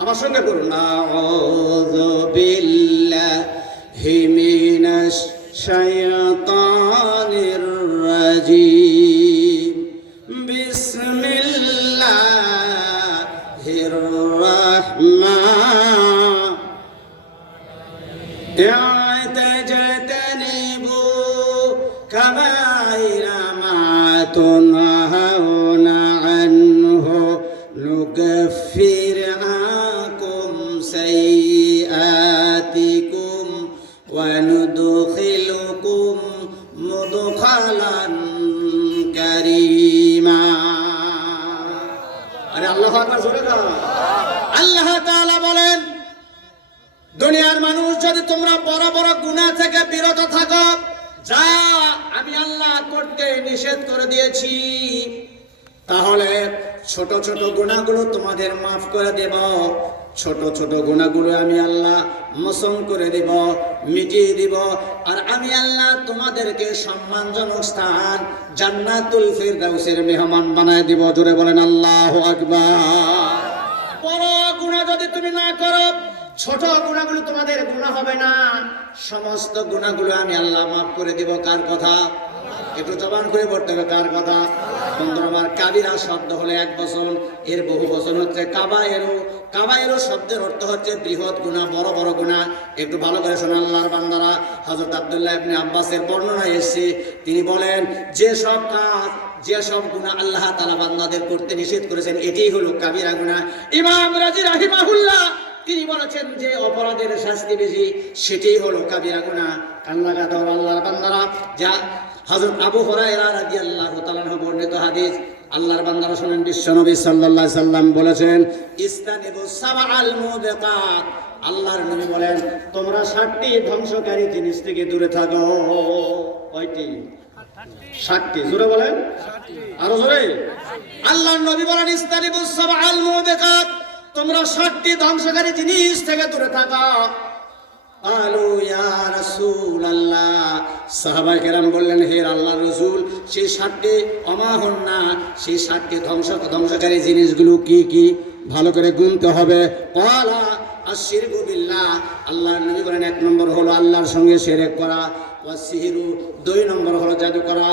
আমার সঙ্গে করুন, আউযু বিল্লাহি মিনাশ শাইতানির রাজিম, বিসমিল্লাহির রাহমানির ইয়াতাজতানিবু কাবাইরা মা তুনহাউনা আনহু নুকাফির আনকুম সাইয়্যাতিকুম ওয়া নুদখিলুকুম মুদখালান কারীমা। আরে আল্লাহু আকবার, জোরে বলো। আল্লাহ তাআলা বলেন, দুনিয়ার মানুষ যদি তোমরা বড় বড় গুনাহ থেকে বিরত থাকো, যা আমি আল্লাহ করতে নিষেধ করে দিয়েছি, তাহলে ছোট ছোট গুনাহগুলো তোমাদের মাফ করে দেব। ছোট ছোট গুনাহগুলো আমি আল্লাহ মোচন করে দেব, মিটিয়ে দেব। আর আমি আল্লাহ তোমাদেরকে সম্মানজনক স্থান জান্নাতুল ফিরদাউসের মেহমান বানায় দিব। জোরে বলেন আল্লাহু আকবার। বড় গুনাহ যদি তুমি না করো, ছোট গুনাহগুলো তোমাদের গুনাহ হবে না, সমস্ত গুনাহগুলো আমি আল্লাহ মাফ করে দিব। কার কথা? একটু জবান করে পড়তে হবে, কার কথা? বন্ধুরা আমার, কাবিরা শব্দ হলো এক বচন, এর বহু বচন হচ্ছে কাবায়েরু। কাবায়েরু শব্দের অর্থ হচ্ছে বৃহৎ গুনাহ, বড় বড় গুনাহ। একটু ভালো করে শোনো আল্লাহর বান্দারা, হযরত আব্দুল্লাহ ইবনে আব্বাসের বর্ণনায় এসেছে, তিনি বলেন যে সব কাজ, যে সব গুনাহ আল্লাহ তাআলা বান্দাদের করতে নিষেধ করেছেন, এটাই হলো কাবিরা গুনাহ। ইমাম রাজি রাহিমাহুল্লাহ তিনি বলেছেন যে অপরাধের শাস্তি বেশি, সেটাই হলো কাবিরা গুনাহ। কান লাগাতে হবে আল্লাহর বান্দারা। যা হযরত আবু হুরায়রা রাদিয়াল্লাহু তাআলা আনহু বর্ণিত হাদিস, আল্লাহর বান্দারা শুনেন, বিশ্বনবী সাল্লাল্লাহু আলাইহি সাল্লাম বলেছেন, ইস্তানিবু সাবআল মুবিকাত। আল্লাহর নবী বলেন, তোমরা 7টি ধ্বংসকারী জিনিস থেকে দূরে থাকো। কয়টি? 7টি। জোরে বলেন, আরো জোরে। আল্লাহর নবী বলেন, ইস্তানিবু সাবআল মুবিকাত, তোমরা 7টি ধ্বংসকারী জিনিস থেকে দূরে থাকো। আলু ইয়া রাসূলুল্লাহ, সাহাবায়ে কেরাম বললেন, হে আল্লাহর রাসূল, সেই 7টি অমাহন না, সেই 7টি ধ্বংসকারী জিনিসগুলো কি কি? ভালো করে গুনতে হবে। ক্বালা আশরিকু বিল্লাহ, আল্লাহর নবী বলেন, 1 নম্বর হলো আল্লাহর সঙ্গে শিরক করা, ওয়াসিহরু 2 নম্বর হলো জাদু করা,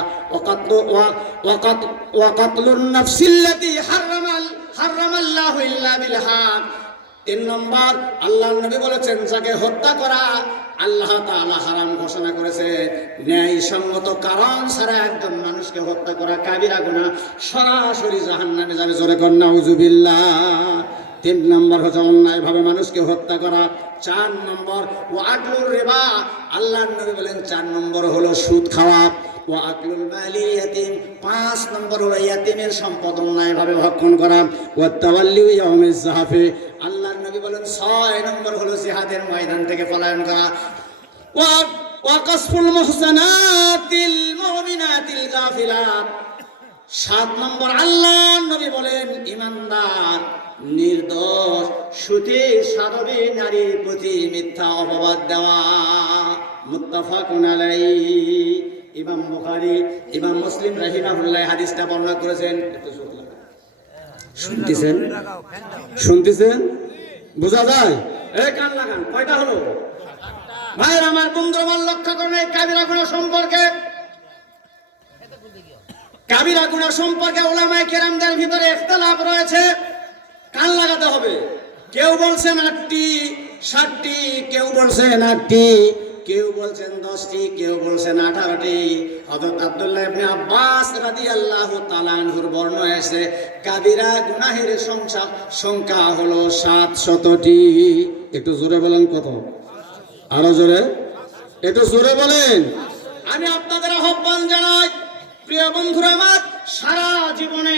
ওয়াকাতলুন নাফসিল্লাতী হারামাল্লাহু ইল্লা বিল হক। 3 নম্বর আল্লাহর নবী বলেছেন, যাকে হত্যা করা আল্লাহ তাআলা হারাম ঘোষণা করেছে, ন্যায়সঙ্গত কারণ ছাড়া একজন মানুষকে হত্যা করা কাবিরা গুনাহ, সরাসরি জাহান্নামে যাবে। জোরে কর নাউযুবিল্লাহ। 3 নম্বর হচ্ছে অন্যায়ভাবে মানুষকে হত্যা করা। 4 নম্বর ওয়াকলুর রিবা, আল্লাহর নবী বলেন 4 নম্বর হলো সুদ খাওয়া। ওয়াকলুল মালি ইয়াতিম, 5 নম্বর হলো ইয়াতিমের সম্পদ অন্যায়ভাবে ভক্ষণ করা। ওয়াতাওয়াল্লি ইয়াউমিজ যাহাফি, আল্লাহর নবী বলেন 6 নম্বর হলো জিহাদের ময়দান থেকে পলায়ন করা। ওয়াকাসফুল মুহসানাতিল মুমিনাতিল গাফিলাত, 7 নম্বর আল্লাহর নবী বলেন, ইমানদার নির্দোষ সুতি সাধবী নারীর প্রতি মিথ্যা অপবাদ দেওয়া। মুত্তাফাকুন আলাইহি, ইমাম বুখারী, ইমাম মুসলিম রাহিমাহুল্লাহ হাদিসটা বর্ণনা করেছেন। শুনতেছেন? শুনতেছেন? বোঝা যায়? এই কান লাগান। কয়টা হলো ভাই আমার? বন্ধু আমার, লক্ষ্য করুন এই কাবিরা গুনাহ সম্পর্কে। কাবিরা গুনাহ সম্পর্কে উলামায়ে কেরামদের ভিতরে ইখতিলাফ রয়েছে। কান লাগাতে হবে। কেউ বলছেন 8টি, 7টি, কেউ বলছেন 8টি, কেউ বলছেন 10টি, কেউ বলছেন 18টি। হযরত আব্দুল্লাহ ইবনে আব্বাস রাদিয়াল্লাহু তাআলা আনহুর বর্ণনা আছে, কাবিরা গুনাহের সংখ্যা হলো 700টি। একটু জোরে বলেন, কত? আরো জোরে, একটু জোরে বলেন। আমি আপনাদের আহ্বান জানাই, প্রিয় বন্ধুরা আমার, সারা জীবনে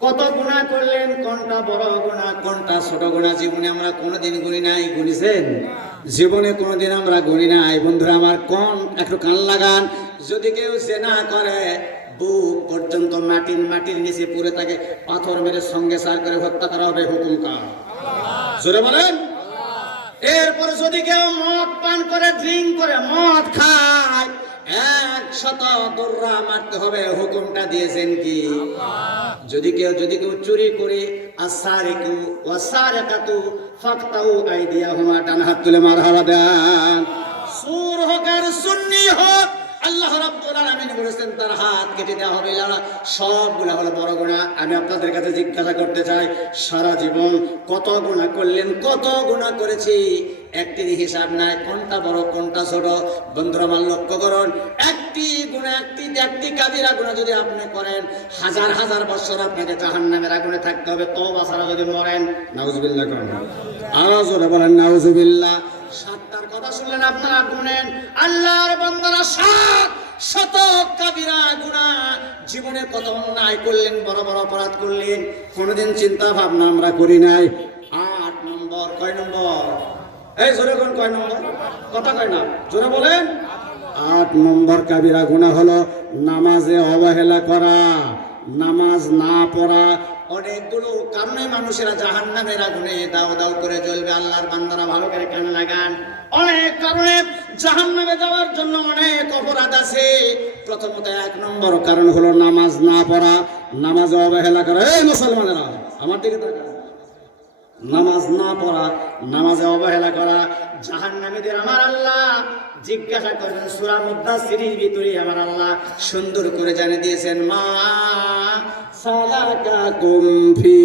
কত গুনাহ করলেন, কোনটা বড় গুনাহ, কোনটা ছোট গুনাহ জীবনে আমরা কোনোদিন গুনি নাই। গুনিছেন? জীবনে কোনোদিন আমরা গুনি নাই। বন্ধুরা আমার, কোন একটু কান লাগান, যদি কেউ জিনা করে, বুক পর্যন্ত মাটির নিচে পড়ে থাকে, পাথর মেরে সঙ্গে সার করে হত্যা করা হবে। হুকুম কার? জোরে বলেন। এরপরে যদি কেউ মদ পান করে, ড্রিঙ্ক করে, মদ খায়, 100 দৌড়া মারতে হবে, হুকুমটা দিয়েছেন কি? যদি কেউ চুরি করে আসারিকু ওয়াসারিকাতু ফাকতাউ আইদিয়াহুমা, ডান হাত তুলে মারহাবা দেন। সুর হোক আর সুন্নি হোক, আল্লাহ রাব্বুল আলামিন বলেছেন তার হাত কেটে দেওয়া হবে। সবগুলা হলো বড় গুনাহ। আমি আপনাদের কাছে জিজ্ঞাসা করতে চাই, সারা জীবন কত গুনাহ করলেন, কত গুনাহ করেছি, একটির হিসাব নাই, কোনটা বড় কোনটা ছোট। বন্ধুরা আমার লক্ষ্য করুন, একটি গুনাহ, একটি কাবিরা গুনাহ যদি আপনি করেন, হাজার হাজার বছর আপনাকে জাহান্নামের আগুনে থাকতে হবে। তওবা ছাড়া যদি মরেন, নাউজুবিল্লাহ করেন, আওয়াজ করে বলেন নাউজুবিল্লাহ। 7টার কথা শুনলেন আপনারা, গুনেন। আল্লাহর বান্দারা 7 কাবিরা গুনাহ, জীবনে কত অন্যায় করলেন, বড় বড় অপরাধ করলেন, কোনোদিন চিন্তা ভাবনা আমরা করি নাই। 8 নম্বর, কয় নম্বর? এই জোরে বলেন, কয় নম্বর? কথা কয় না, জোরে বলেন। 8 নম্বর কাবিরা গুনাহ হলো নামাজে অবহেলা করা, নামাজ না পড়া। অনেকগুলো কারণে মানুষেরা জাহান্নামের আগুনে দাও দাও করে জ্বলবে। আল্লাহর বান্দারা ভালো করে কানে লাগান। অনেক কারণে জাহান্নামে যাওয়ার জন্য অনেক অপরাধ আছে। প্রথমত 1 নম্বর কারণ হলো নামাজ না পড়া, নামাজে অবহেলা করা। এই মুসলমানেরা আমার দিকে তাকান, নামাজ না পড়া, নামাজে অবহেলা করা। জাহান্নামীদের আমার আল্লাহ জিজ্ঞাসা করেন সূরা মুদাসসিরের ভিতরে, আমার আল্লাহ সুন্দর করে জানিয়ে দিয়েছেন, মা সালাকাকুম ফি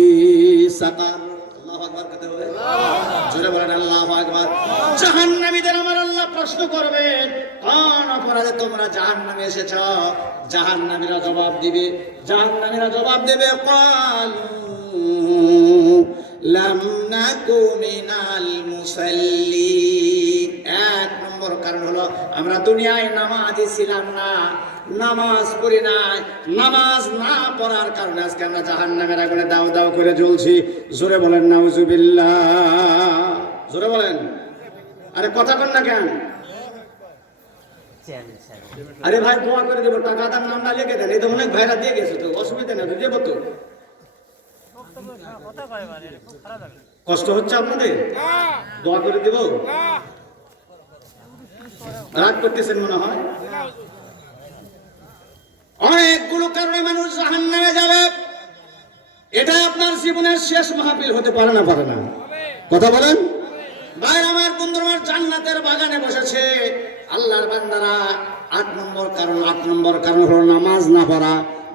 সাকার। আল্লাহু আকবার করতে হবে, জোরে বলেন আল্লাহু আকবার। জাহান্নামীদের আমার আল্লাহ প্রশ্ন করবেন, কোন অপরাধে তোমরা জাহান্নামে এসেছো? জাহান্নামীরা জবাব দিবে, ক্বালু লাম নাকু মিনাল মুসাল্লিন। 1 নম্বর কারণ হলো আমরা দুনিয়ায় নামাজি ছিলাম না, নামাজ পড়ি নাই। নামাজ না পড়ার কারণে আজকে আমরা জাহান্নামের আগুনে দাও দাও করে জ্বলছি। জোরে বলেন নাউজুবিল্লাহ, জোরে বলেন। আরে কথা বল না কেন? আরে ভাই দোয়া করে দেবো, টাকা দাম নামটা লিখে দেন। এই তো অনেক ভাইরা দিয়ে গেছে, তো অসুবিধা নেই, দেবো তো। কষ্ট হচ্ছে আপনাদের? দোয়া করে দেব? রাগ করতেছেন মনে হয়। অনেকগুলো কারণে মানুষ জাহান্নামে যাবে। এটা আপনার জীবনের শেষ মাহফিল হতে পারে না, পারে না? কথা বলেন ভাই আমার, বন্ধুরা আমার, জান্নাতের বাগানে বসেছে আল্লাহর বান্দারা। 8 নম্বর কারণ হলো নামাজ না পড়া।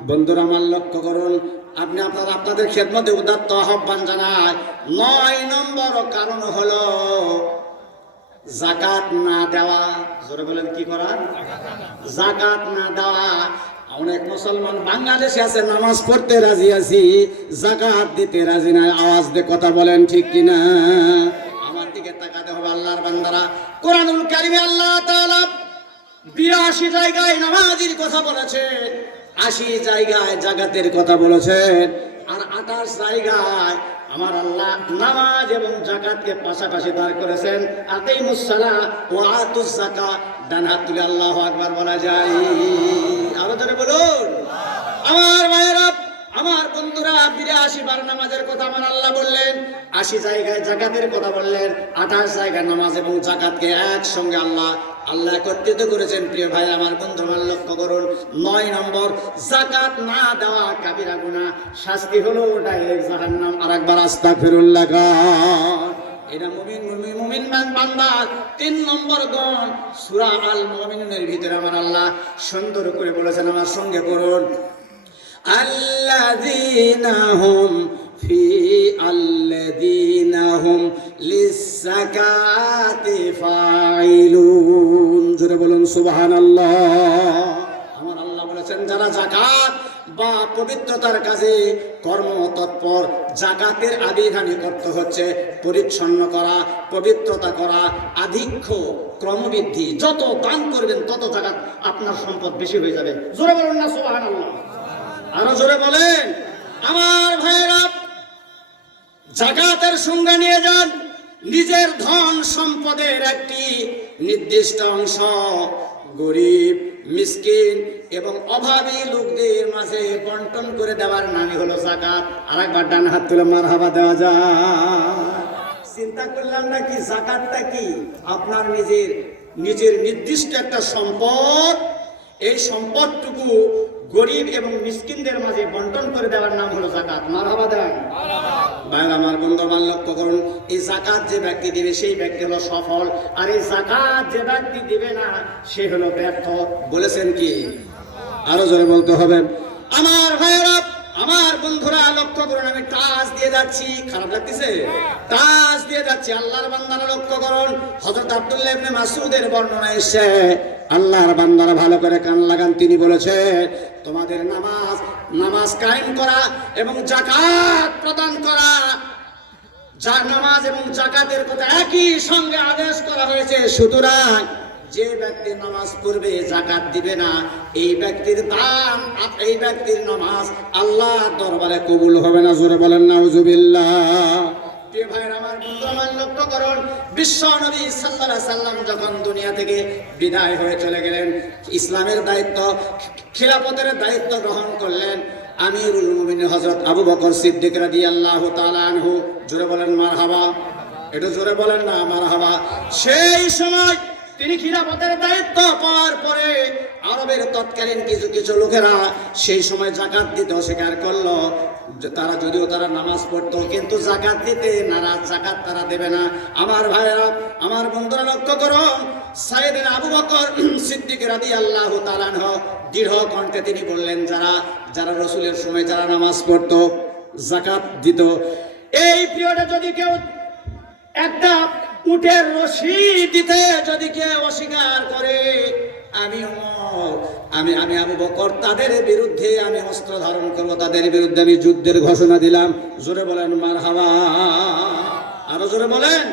বন্ধুরা আমার লক্ষ্য করুন, আপনি আপনাদের খেদমতে উদাত্ত আহ্বান জানায়। 9 নম্বর কারণ হলো যাকাত না দেওয়া। জোরে বলেন, কি করা? যাকাত না দেওয়া। অনেক মুসলমান বাংলাদেশে আছে, নামাজ পড়তে রাজি আছি, যাকাত দিতে রাজি নাই। আওয়াজ দিয়ে কথা বলেন, ঠিক কিনা? আমার দিকে তাকাতে হবে আল্লাহর বান্দারা। কোরআনুল কারীমে আল্লাহ তাআলা 82 জায়গায় নামাজের কথা বলেছেন, 80 জায়গায় যাকাতের কথা বলেছেন, আর 28 জায়গায় আমার আল্লাহ নামাজ এবং যাকাতকে পাশাপাশি দাঁড় করেছেন। আকিমুস সালাহ ওয়া আতুজ যাকাত, ডান হাত তুলে আল্লাহু আকবার বলা যায়। আরো জোরে বলুন। আমার ভাইয়েরা, আমার বন্ধুরা, 82 বার নামাজের কথা আমার আল্লাহ বললেন, 80 জায়গায় যাকাতের কথা বললেন, 28 জায়গায় নামাজ এবং যাকাতকে একসঙ্গে আল্লাহ একত্রিত করেছেন। প্রিয় ভাই আমার, বন্ধু আমার, লক্ষ্য করুন। 9 নম্বর, যাকাত না দেওয়া কাবিরা গুনাহ, শাস্তি হলো ডাইরেক্ট জাহান্নাম। আরেকবার আস্তাগফিরুল্লাহ। এটা মুমিন বান্দা 3 নম্বর গুণ। সূরা আল মুমিনুনের ভিতরে আমার আল্লাহ সুন্দর করে বলেছেন, আমার সঙ্গে পড়ুন, আল্লাযীনা হুম লিস-যাকাতি ফাইলুন। জোরে বলুন সুবহানাল্লাহ। আমার আল্লাহ বলেছেন, যারা যাকাত বা পবিত্রতার কাজে কর্মতৎপর। যাকাতের আবিধানিক অর্থ হচ্ছে পরিচ্ছন্ন করা, পবিত্রতা করা, আধিক্য, ক্রমবৃদ্ধি। যত দান করবেন তত যাকাত আপনার সম্পদ বেশি হয়ে যাবে। জোরে বলুন না সুবহানাল্লাহ, আরো জোরে বলেন। আমার ভাইয়েরা, যাকাতের সঙ্গে নিয়ে যান নিজের ধন সম্পদের একটি নির্দিষ্ট অংশ গরিব, মিসকিন এবং অভাবী লোকদের মাঝে বন্টন করে দেওয়ার নামই হলো যাকাত। আরেকবার ডান হাত তুলে মারহাবা দেওয়া যায়। চিন্তা করলাম নাকি যাকাতটা কি? আপনার নিজের নির্দিষ্ট একটা সম্পদ এই সম্পদটুকু গরিব এবং মিসকিনদের মাঝে বন্টন করে দেওয়ার নাম হলো যাকাত। মারহাবা দেন ভাই আমার বন্ধু আমার লক্ষ্য করুন, এই যাকাত যে ব্যক্তি দিবে সেই ব্যক্তি হলো সফল, আর এই যাকাত যে ব্যক্তি দিবে না সে হলো ব্যর্থ। বলেছেন কি? আরো জোরে বলতে হবে। আমার ভাইয়েরা, আমার বন্ধুরা লক্ষ্য করুন, আমি টাচ দিয়ে যাচ্ছি, খারাপ লাগতেছে? টাচ দিয়ে যাচ্ছি। আল্লাহর বান্দারা লক্ষ্য করুন, হযরত আব্দুল্লাহ ইবনে মাসউদের বর্ণনা এসেছে, আল্লাহর বান্দারা ভালো করে কান লাগান, তিনি বলেছেন তোমাদের নামাজ কায়েম করা এবং যাকাত প্রদান করা, যা নামাজ এবং যাকাতের কথা একই সঙ্গে আদেশ করা হয়েছে। সুতরাং যে ব্যক্তি নামাজ পড়বে যাকাত দিবে না, এই ব্যক্তির দান, এই ব্যক্তির নামাজ আল্লাহর দরবারে কবুল হবে না। জোরে বলেন নাউজুবিল্লাহ। প্রিয় ভাইরা আমার, বন্ধু আমার লক্ষ্য করুন, বিশ্ব নবী সাল্লাল্লাহু আলাইহি সাল্লাম যখন দুনিয়া থেকে বিদায় হয়ে চলে গেলেন, ইসলামের দায়িত্ব, খিলাফতের দায়িত্ব গ্রহণ করলেন আমিরুল মুমিনিন হযরত আবু বকর সিদ্দিক রাদিয়াল্লাহু তাআলা আনহু। জোরে বলেন মারহাবা, একটু জোরে বলেন না মারহাবা। সেই সময় তিনি খিলাফতের দায়িত্ব পাওয়ার পরে আরবের তৎকালীন কিছু কিছু লোকেরা সেই সময় যাকাত দিতে অস্বীকার করলো। তারা যদিও তারা নামাজ পড়তো কিন্তু যাকাত দিতে নারাজ, যাকাত তারা দেবে না। আমার ভাইয়েরা, আমার বন্ধুরা লক্ষ্য করুন, সাইয়েদনা আবু বকর সিদ্দিক রাদিয়াল্লাহু তাআলা আনহু দৃঢ় কণ্ঠে তিনি বললেন, যারা রাসূলের সময় যারা নামাজ পড়তো, যাকাত দিত, এই পিরিয়ডে যদি কেউ একটা উটের রশি দিতে যদি কেউ অস্বীকার করে, আমি আবু বকর তাদের বিরুদ্ধে আমি অস্ত্র ধারণ করবো, তাদের বিরুদ্ধে আমি যুদ্ধের ঘোষণা দিলাম। জোরে বলেন মারহাবা, আরো জোরে বলেন।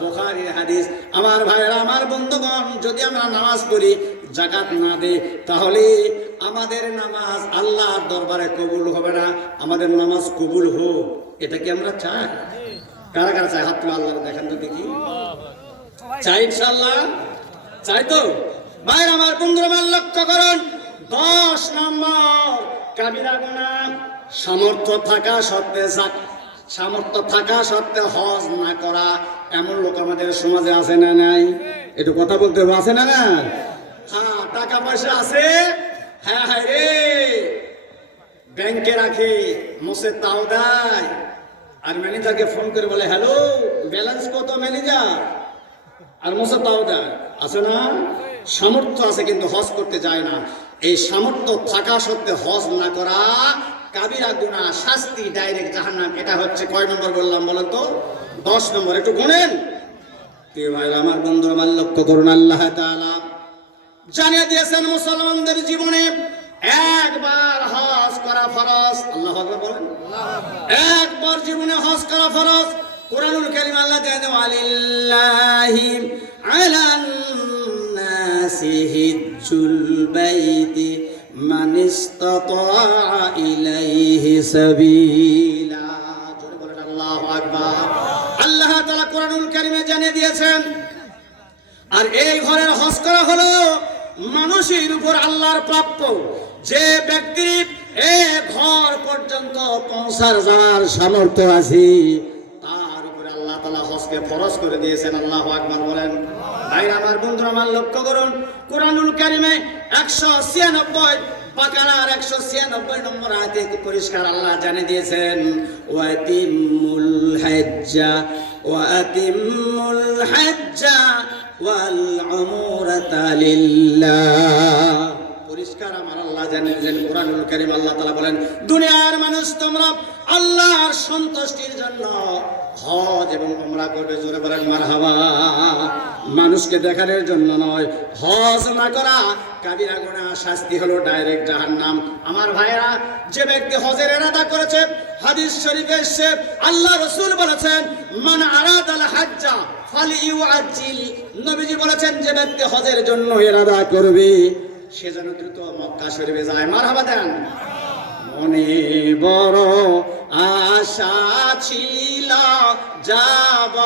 বুখারীর হাদিস। আমার ভাইয়েরা, আমার বন্ধুগণ, যদি আমরা নামাজ পড়ি যাকাত না দেই তাহলে আমাদের নামাজ আল্লাহর দরবারে কবুল হবে না। আমাদের নামাজ কবুল হোক, এটা কি আমরা চাই? কারা কারা চাই? হাত তুলে আল্লাহ দেখেন তো দেখি। চাই ইনশাআল্লাহ? চাই তো? ভাই আমার বন্ধুরা আমার লক্ষ্য করুন, 10 নম্বর কাবিরা গুনাহ। সামর্থ্য থাকা সত্ত্বে হজ না করা এমন লোক আমাদের সমাজে আছে না নাই? একটু কথা বলতে হবে, আছে না না? হ্যাঁ, টাকা পয়সা আছে, হ্যাঁ হ্যাঁ রে, ব্যাংকে রাখে, মোসে তাও দেয়, আর ম্যানেজারকে ফোন করে বলে হ্যালো ব্যালেন্স কত ম্যানেজার, আর মোসে তাও দেয়, আছে না? সামর্থ্য আছে কিন্তু হজ করতে যায় না। এই সামর্থ্য থাকা সত্ত্বে হজ না করা কাবিরা গুনাহ, শাস্তি ডাইরেক্ট জাহান্নাম। এটা হচ্ছে কয় নম্বর বললাম বলেন তো? 10 নম্বর। একটু গুনেন। প্রিয় ভাই আমার বন্ধু আমার লক্ষ্য করুন, আল্লাহ তাআলা জানিয়ে দিয়েছেন মুসলমানদের জীবনে একবার হজ করা ফরজ। আল্লাহু আকবার বলেন। একবার জীবনে হজ করা ফরজ। কুরআনুল কারীম আল্লাহ জানেন, আলিল্লাহি আলান নাসি হিজ্জুল বাইতি মান ইসতাতা ইলাইহি সাবিলা। জোরে বলেন আল্লাহু আকবার। আল্লাহ তাআলা কুরআনুল কারীমে জানিয়ে দিয়েছেন, আর এই ঘরের হজ করা হলো মানুষের উপর আল্লাহর প্রাপ্য। যে ব্যক্তির এই ঘর পর্যন্ত পৌঁছার যাওয়ার সামর্থ্য আছে তার উপরে আল্লাহ তাআলা হজকে ফরজ করে দিয়েছেন। আল্লাহু আকবার বলেন। ভাইরা আমার বন্ধুরা আমার লক্ষ্য করুন, কুরআনুল কারীমে 196 বাকারার 196 নম্বর আয়াতে পরিষ্কার আল্লাহ জানিয়ে দিয়েছেন, ওয়াতিমুল হাজ্জা ওয়াল উমরাতা লিল্লাহ। পরিষ্কার আমার আল্লাহ জানিয়ে দিয়েছেন কুরআনুল কারীম। আল্লাহ তাআলা বলেন, দুনিয়ার মানুষ তোমরা আল্লাহর সন্তুষ্টির জন্য হজ এবং উমরা করবে। জোরে বলেন মারহাবা। মানুষকে দেখানোর জন্য নয়। হজ না করা কাবিরা গুনাহ, শাস্তি হলো ডাইরেক্ট জাহান্নাম। আমার ভাইরা, যে ব্যক্তি হজের ইরাদা করেছে, হাদিস শরীফে এসেছে আল্লাহ রাসূল বলেছেন, মান আরাদাল হাজ্জা ফালিইউআজ্জিল। নবীজি বলেছেন, যে ব্যক্তি হজের জন্য ইরাদা করবে সে যেন দ্রুত মক্কা শরীফে যায়। মারহাবা দেন। মনে বড় আশা ছিল যাব,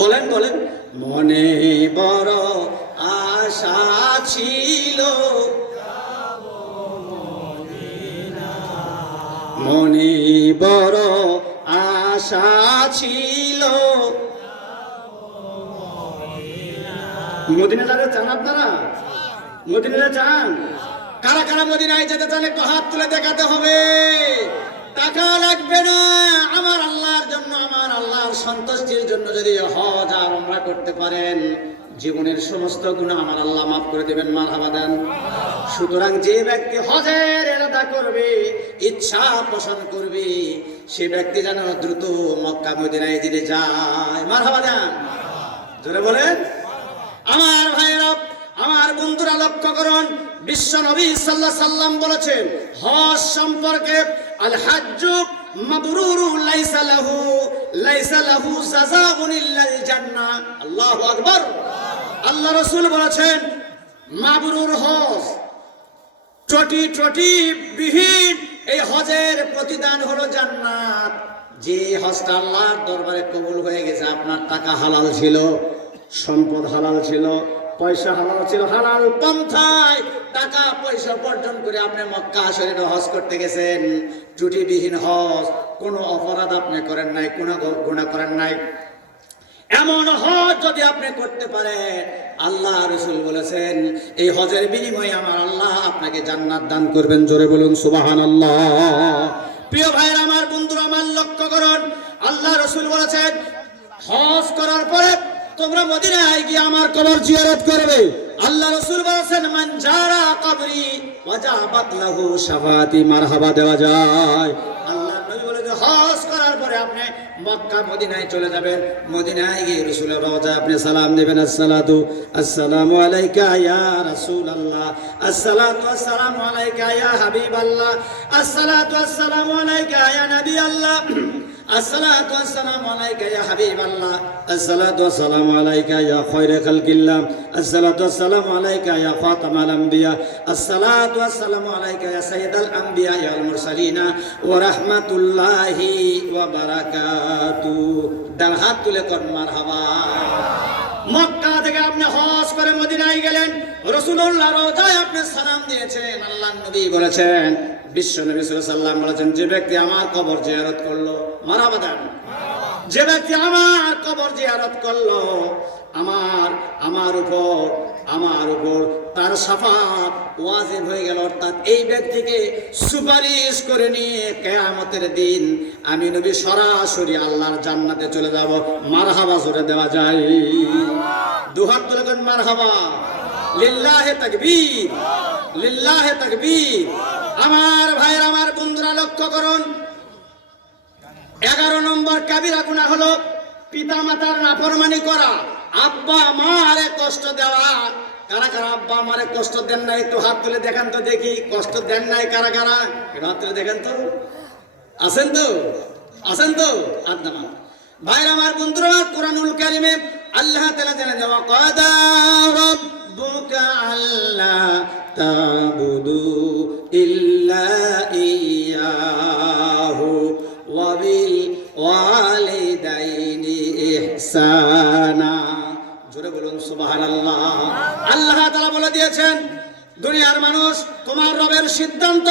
বলেন বলেন। মনে বড় আশা ছিল, মনে বড় আশা ছিল, মদিনা যেতে চান আপনারা? মদিনা চান? কারা কারা মদিনায় যেতে চান একটু হাত তুলে দেখাতে হবে। টাকা লাগবে না, আমার আল্লাহর জন্য, আমার আল্লাহর সন্তুষ্টির জন্য যদি হজ আর উমরা করতে পারেন, জীবনের সমস্ত গুনাহ আমার আল্লাহ মাফ করে দেবেন। মারহাবা দেন। সুতরাং যে ব্যক্তি হজের ইরাদা করবে, ইচ্ছা পোষণ করবে, সে ব্যক্তি যেন দ্রুত মক্কা মদিনায় যেতে যায়। মারহাবা দেন, জোরে বলেন। আমার ভাইয়েরা, আমার বন্ধুরা, লক্ষ্য করুন, বিশ্ব নবী সাল্লাল্লাহু আলাইহি সাল্লাম বলেছেন হজ সম্পর্কে, আল হাজ্জু মাবরুরু লাইসা লাহু জাযাউন ইল্লাল জান্নাহ। আল্লাহু আকবার। আল্লাহ রাসূল বলেছেন মাবরুর হজ, ত্রুটি বিহীন এই হজের প্রতিদান হলো জান্নাত। যে হজটা আল্লাহর দরবারে কবুল হয়ে গেছে, আপনার টাকা হালাল ছিল, সম্পদ হালাল ছিল, পয়সা হালাল ছিল, হালাল পন্থায় টাকা পয়সা উপার্জন করে আপনি মক্কা শরীফে হজ করতে গেছেন, ত্রুটিবিহীন হজ, কোনো অপরাধ আপনি করেন নাই, কোনো গুনাহ করেন নাই, এমন হজ যদি আপনি করতে পারেন, আল্লাহ রাসূল বলেছেন এই হজের বিনিময়ে আমার আল্লাহ আপনাকে জান্নাত দান করবেন। জোরে বলুন সুবহানাল্লাহ। প্রিয় ভাইরা, আমার বন্ধুরা, আমার লক্ষ্য করুন, আল্লাহ রাসূল বলেছেন হজ করার পরে তোমরা মদিনায় গিয়ে আমার কবর জিয়ারত করবে। আল্লাহ রাসূল বলেছেন মান জারা কবরি ওয়াজাবাত লাহু শাফাআতি। মারহাবা দেওয়া যায়। আল্লাহ নবী বলে যে হজ করার পরে আপনি মক্কা মদিনায় চলে যাবেন, মদিনায় গিয়ে রাসূলের রওজায় আপনি সালাম দেবেন, আসসালামু আলাইকা ইয়া রাসূলুল্লাহ, আসসালাতু ওয়াসসালামু আলাইকা ইয়া হাবিবাল্লাহ, আসসালাতু ওয়াসসালামু আলাইকা ইয়া নবী আল্লাহ, আসসালাতু ওয়াসসালামু আলাইকা ইয়া হাবিবাল্লাহ, আসসালাতু ওয়াসসালামু আলাইকা ইয়া খায়রা খালকিল্লাহ, আসসালাতু ওয়াসসালামু আলাইকা ইয়া খাতামাল আম্বিয়া, আসসালাতু ওয়াসসালামু আলাইকা ইয়া সাইয়্যিদাল আম্বিয়া ওয়াল মুরসালিন ওয়া রাহমাতুল্লাহি ওয়া বারাকাতুহু। ডান হাত তুলে কোন মারহাবা। মক্কা থেকে আপনি হজ করে মদিনায় গেলেন, রাসূলুল্লাহর রওজায় আপনি সালাম দিয়েছেন। আল্লাহর নবী বলেছেন, বিশ্ব নবী সাল্লাল্লাহু আলাইহি ওয়াসাল্লাম বলেছেন যে ব্যক্তি আমার কবর জিয়ারত করলো, মারহাবা দেন, যে ব্যক্তি আমার কবর জিয়ারত করলো, আমার উপর তার শাফাত ওয়াজিব হয়ে গেল। অর্থাৎ এই ব্যক্তিকে সুপারিশ করে নিয়ে কিয়ামতের দিন আমি নবী সরাসরি আল্লাহর জান্নাতে চলে যাব। মারহাবা জোরে দেওয়া যায়। দুহাত তুলে কোন মারহাবা। লিল্লাহি তাকবীর, লিল্লাহি তাকবীর। আমার ভাইয়ের, আমার বন্ধুরা, লক্ষ্য করুন, 11 নম্বর কাবিরা গুনাহ হলো পিতা মাতার নাফরমানি করা, আব্বা মারে কষ্ট দেওয়া। কারা কারা আব্বা মারে কষ্ট দেন নাই একটু হাত তুলে দেখান তো দেখি। কষ্ট দেন নাই কারা কারা একটু হাত তুলে দেখান তো। আছেন তো? আছেন তো? হাত নামান। ভাইরা, আমার বন্ধুরা, কোরআনুল কারীমে আল্লাহ তাআলা জানা দেওয়া কাদা রাব্বুকা আল্লা তা'বুদু ইল্লা ইয়াহু ওয়া বিল ওয়ালিদাইনি ইহসানা। জোরে বলুন সুবহানাল্লাহ। আল্লাহ তাআলা বলে দিয়েছেন দুনিয়ার মানুষ, তোমার রবের সিদ্ধান্ত,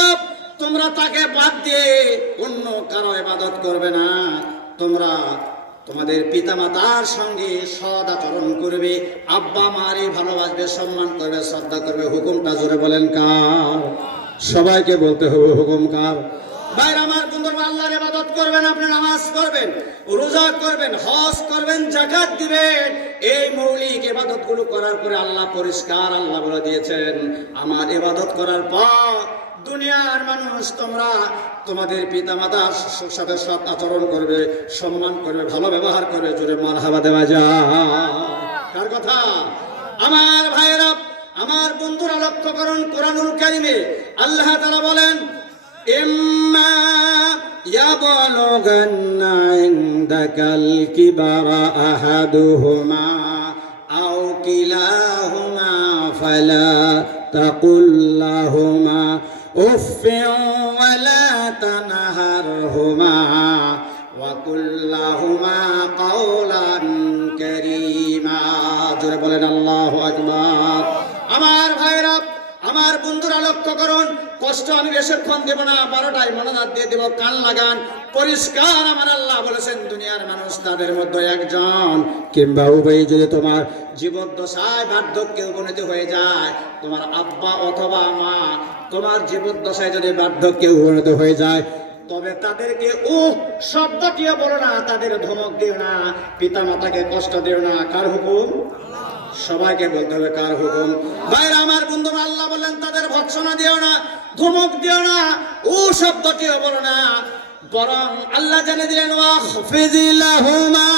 তোমরা তাকে বাদ দিয়ে অন্য কারো ইবাদত করবে না। তোমরা তোমাদের পিতামাতার সঙ্গে সৎ আচরণ করবে, আব্বা মারে ভালোবাসবে, সম্মান করবে, শ্রদ্ধা করবে। হুকুমটা জোরে বলেন কার? সবাইকে বলতে হবে হুকুম কার? ভাইরা, আমার বন্ধুরা, আল্লাহর ইবাদত করবেন, আপনি নামাজ পড়বেন, রোজা করবেন, হজ করবেন, যাকাত দিবেন। এই মৌলিক ইবাদতগুলো করার পরে আল্লাহ পরিষ্কার, আল্লাহ বলে দিয়েছেন আমার ইবাদত করার পর দুনিয়ার মানুষ তোমরা তোমাদের পিতামাতার সাথে সৎ আচরণ করবে, সম্মান করবে, ভালো ব্যবহার করবে। জোরে মারহাবা দেওয়া যায়। কার কথা? আমার ভাইয়েরা, আমার বন্ধুরা, লক্ষ্য করুন, কোরআনুল কারীমে আল্লাহ তাআলা বলেন ইম্মা ইয়াবলুগান্না ইনদাকাল কিবারা আহাদুহুমা আও কিলাহুমা ফালা তাকুল লাহুমা উফফিন ওয়ালা তানহারহুমা ওয়া কুল লাহুমা কাওলান কারীমা। জোরে বলেন আল্লাহু আকবার। আমার ভাইরা, আমার বন্ধুরা লক্ষ্য করুন, কষ্ট আমি বেশিক্ষণ দেব না, 12টায় মনোজাত দিয়ে দেব, কান লাগান। পরিষ্কার আমার আল্লাহ বলেছেন, দুনিয়ার মানুষ তাদের মধ্যে একজন কিংবা উভয় যদি তোমার জীবদ্দশায় বার্ধক্যে উপনীত হয়ে যায়, তোমার আব্বা অথবা মা তোমার জীবদ্দশায় যদি বার্ধক্যে উপনীত হয়ে যায়, তবে তাদেরকে শব্দটিও বলো না, তাদের ধমক দিও না, পিতা মাতাকে কষ্ট দিও না। কার হুকুম? সবাইকে বলতে হবে কার হুকুম। ভাইরা আমার, বন্ধুরা, আল্লাহ বললেন তাদের ভৎসনা দিও না, ধমক দিও না, শব্দটিও বলো না, বরং আল্লাহ জানিয়ে দিলেন ওয়াহফিজিলাহুমা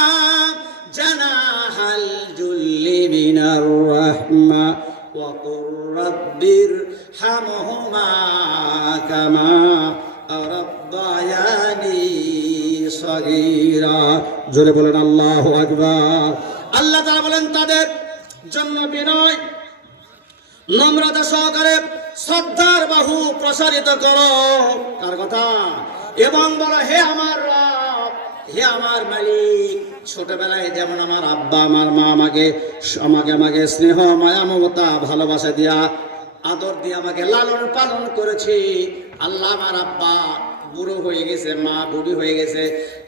জানাহাল যুল্লি মিনার রাহমা ওয়া কুর রাব্বির হামহুমা কামা রাব্বায়ানি সগীরা। জোরে বলেন আল্লাহু আকবার। আল্লাহ তাআলা বলেন তাদের জন্য বিনয় নম্রতা সহকারে শ্রদ্ধার বাহু প্রসারিত করো। কার কথা? এবং বলো, হে আমার রব, হে আমার মালিক, ছোটবেলায় যেমন আমার আব্বা আমার মা আমাকে স্নেহ মায়া মমতা ভালোবাসা দিয়া আদর দিয়ে আমাকে লালন পালন করেছি। আল্লাহ, আমার আব্বা বুড়ো হয়ে গেছে, মা বুড়ি হয়ে গেছে,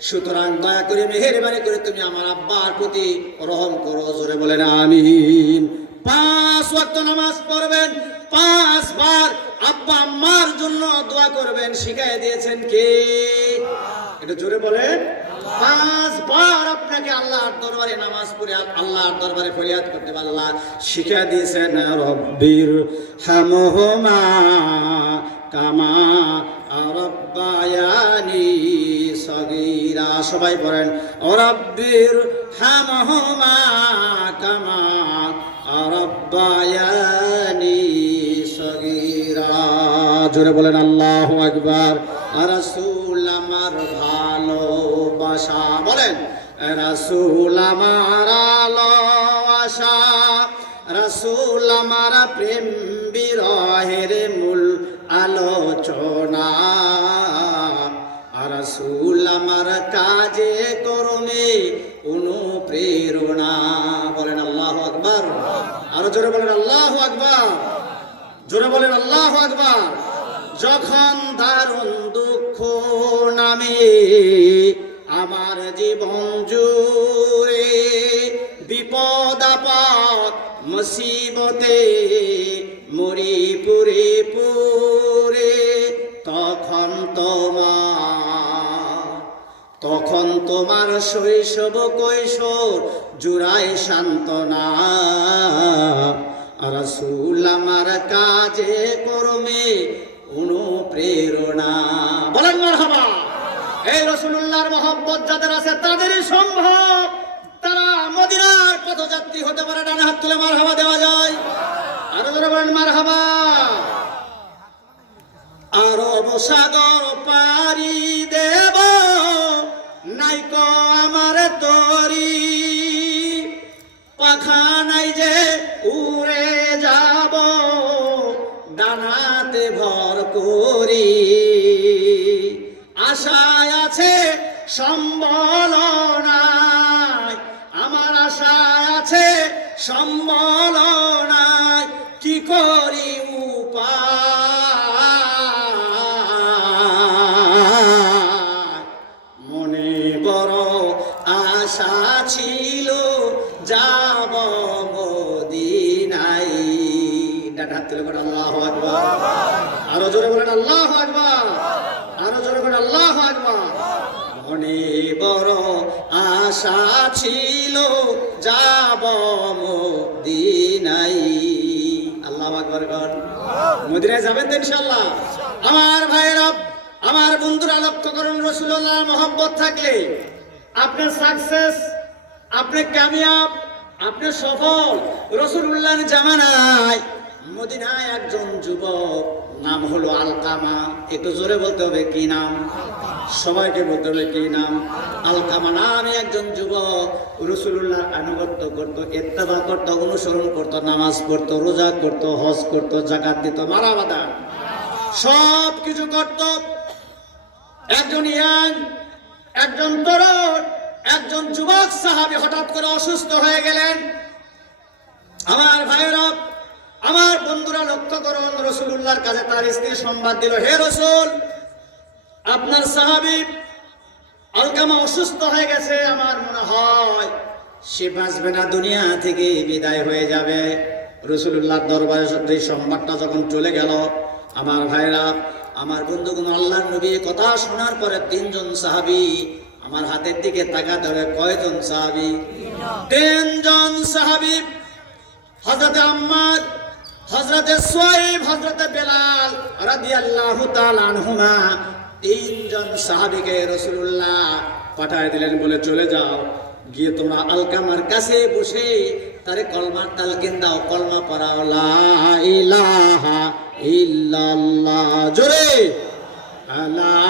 সুতরাং দয়া করে মেহেরবানি করে তুমি আমার আব্বার প্রতি রহম করো। জোরে বলেন আমিন। 5 ওয়াক্ত নামাজ পড়বেন, 5 বার আব্বা আম্মার জন্য দোয়া করবেন, শিখাই দিয়েছেন কে? এটা জোরে বলেন। 5 বার আপনাকে আল্লাহর দরবারে নামাজ পড়ে আল্লাহর দরবারে ফরিয়াদ করতে আল্লাহ শিখাই দিয়েছেন। রব্বির হামহুমা কামা রাব্বায়ানি সগীরা। সবাই পড়েন, রব্বির হামহুমা কামা রাব্বায়ানি সগীরা। জোরে বলেন আল্লাহু আকবার। রাসূল আমার ভালোবাসা, বলেন রাসূল আমার ভালোবাসা, রাসূল আমার প্রেম বিরহের মূল আলোচনা, রাসূল আমার কাজে কর্মে অনুপ্রেরণা। বলেন আল্লাহু আকবার। আরো জোরে বলেন আল্লাহু আকবার। জোরে বলেন আল্লাহু আকবার। যখন দারুণ দুঃখ নামে আমার জীবন জুড়ে, বিপদ আপদ মুসিবতে মরি পুরে পুরে, তখন তোমার শৈশব কৈশোর জুড়ায় সান্ত্বনা, রাসূল আমার কাজে কর্মে অনুপ্রেরণা। বলেন মারহাবা। এই রাসূলুল্লাহর মহব্বত যাদের আছে তাদেরই সম্ভব তারা মদিনার পথযাত্রী হতে পারে। ডানে হাত তুলে মারহাবা দেওয়া যায়। আরো জোরে বলেন মারহাবা। আরব সাগর পাড়ি দেব, নাইকো আমার তরি, পাখা নাই যে উড়ে যাব, ডানাতে ভর করি, আশায় আছে সম্বল নাই, আমার আশায় আছে সম্বল নাই, কি করি উপায়, মনে বড় আশা ছিল যাব মদিনায়। ডাটা তুলে বলেন আল্লাহু আকবার। আরো জোরে বলেন আল্লাহু আকবার। আরো জোরে বলেন আল্লাহু আকবার। মনে বড় আশা ছিল যাব মদিনায়। আল্লাহু আকবার। মদিনায় যাবেন তো ইনশাআল্লাহ। আমার ভাইরা, আমার বন্ধুরা, লক্ষ্য করুন, রাসূলুল্লাহর মহব্বত থাকলে আপনি সাকসেস, আপনি কামিয়াব, আপনি সফল। রাসূলুল্লাহর জামানায় মদিনায় একজন যুবক, নাম হলো আলকামা। একটু জোরে বলতে হবে কি নাম? সবাইকে বলতে হবে কি নাম? আলকামা নামে একজন যুবক রাসূলুল্লাহর আনুগত্য করত, ইত্তেবা করত, অনুসরণ করত, নামাজ পড়ত, রোজা করত, হজ করত, যাকাত দিত, মারাবাদা সব কিছু করত। একজন ইয়াং, একজন তরুণ, একজন যুবক সাহাবী হঠাৎ করে অসুস্থ হয়ে গেলেন। আমার ভাইরা, আমার বন্ধুরা লক্ষ্য করুন, রাসূলুল্লাহর কাছে তার স্ত্রী সংবাদ দিল, হে রাসূল, আপনার সাহাবী আলকামা অসুস্থ হয়ে গেছে, আমার মনে হয় সে বাঁচবে না, দুনিয়া থেকে বিদায় হয়ে যাবে। রাসূলুল্লাহর দরবারে এই সংবাদটা যখন চলে গেল, আমার ভাইরা, আমার বন্ধুগণ, আল্লাহর নবী কথা শোনার পরে তিনজন সাহাবী আমার হাতের দিকে তাকা ধরে, কয়জন সাহাবী? তিনজন সাহাবী, হযরত আম্মার, হযরত সুহাইব, হযরত বেলাল রাদিয়াল্লাহু তাআলা আনহুমা, তিনজন সাহাবীকে রাসূলুল্লাহ পাঠিয়ে দিলেন, বলে চলে যাও, গিয়ে তোমরা আলকামার কাছে বসে তারে কলমার তালকিন দাও, কলমা পড়াও, লা ইলাহা ইল্লাল্লাহ, জোরে লা